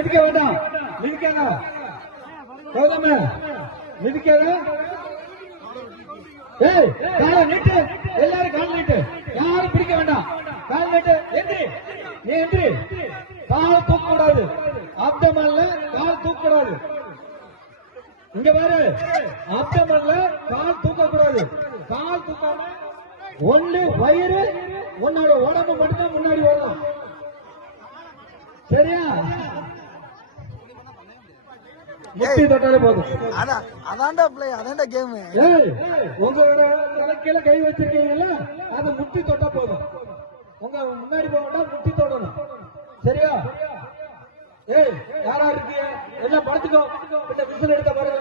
மிதிக்க வேண்டாம், மிதிக்காத கௌதம, மிதிக்காத. காலை நீட்டு, எல்லாரும் கால் நீட்டு, யாரும் பிடிக்க வேண்டாம். கால் நீட்டு, எந்திரி, நீ எந்திரி. கால் தூக்க கூடாது, அப்டமன்ல கால் தூக்க கூடாது. இங்க பாரு, அப்டமன்ல கால் தூக்க கூடாது. கால் தூக்காம ஒண்ணு வயிறு, உன்னோட உடம்பு மட்டும்தான் முன்னாடி வரலாம். சரியா? முட்டி தொட்டாலே போதும். அதான்டா பிளே, அதான்டா கேம். உங்களோட தலைக்கீழ கை வச்சிருக்கீங்கல்ல, அது முட்டி தொட்டா போதும். உங்க முன்னாடி போக முட்டி தொடணும். சரியா? யாரா இருக்கீங்க எல்லாம் படுத்துக்கோ. இந்த விசில் எடுத்த பாருங்க.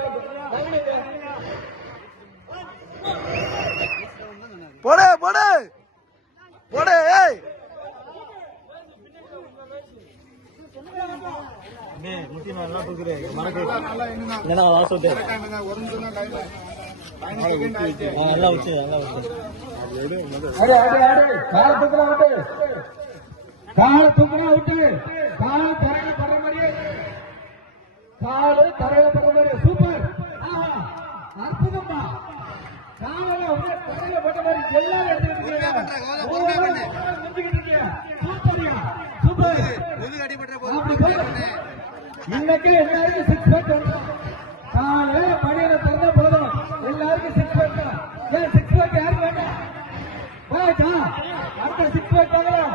போடு போடு போடு. முட்டி நல்லா தூக்குது, மறக்க நல்லா வச்சு நல்லா வச்சு. கால தூக்குனா விட்டு, கால தூக்குனா விட்டு, கால தரையில படுற மாதிரியே, காலு தரையில படுற மாதிரியே. சூப்பர், அற்புதமா. கால தரையில பட்ட மாதிரி எல்லாரும் எடுத்துக்கிட்டு சூப்பர். இன்னைக்கு எல்லாருக்கும் 6 பேக் வரணும். காலையில பணியில திறந்தா போதும், எல்லாருக்கும் 6 பேக் தான். ஏன் 6 பேக் யாருக்கு வேண்டாம்? அடுத்த 6 பேக் தாங்களா?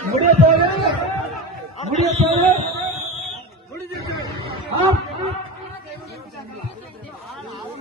முடிய போது, முடிய போது.